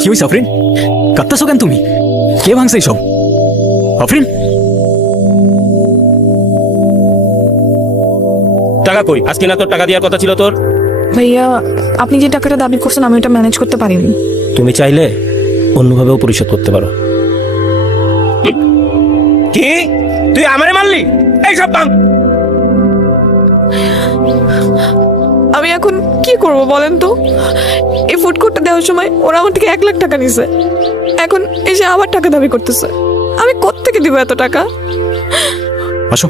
কি হইছে আফরিন? কাঁদতেছো কেন তুমি? কে ভাঙছে এইসব? আফরিন, টাকা কই? আজকে না তোর টাকা দেওয়ার কথা ছিল তোর? ভাইয়া, আপনি যে টাকাটা দাবি করছেন আমি ওটা ম্যানেজ করতে পারিনি। তুমি চাইলে অন্যভাবেও পরিশোধ করতে পারো। কি তুই আমারে মারলি? এই সব ভাঙ। আমি এখন কি করব বলেন তো? এই ফুড কোর্টটা দেওয়ার সময় ওরা আমার থেকে 1 লাখ টাকা নিছে, এখন এসে আবার টাকা দাবি করতেছে। আমি কোত্থেকে দিব এত টাকা? আসো।